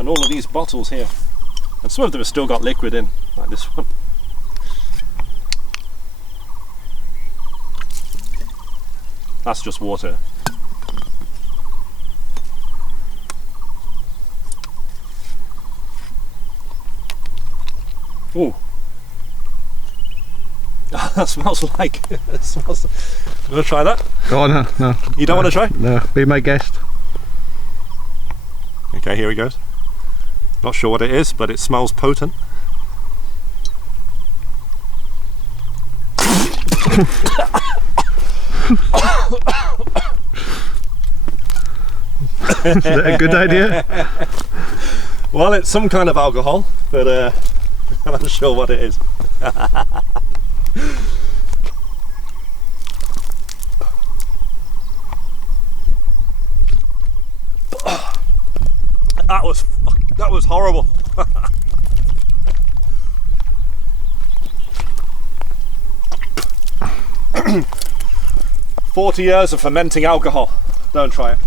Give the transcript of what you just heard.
And all of these bottles here. And some of them have still got liquid in, like this one. That's just water. Ooh. That smells like... it smells... You want to try that? Oh no, no. You don't want to try? No, be my guest. Okay, here he goes. Not sure what it is, but it smells potent. Is that a good idea? Well, it's some kind of alcohol, but I'm not sure what it is. That was horrible. 40 years of fermenting alcohol. Don't try it.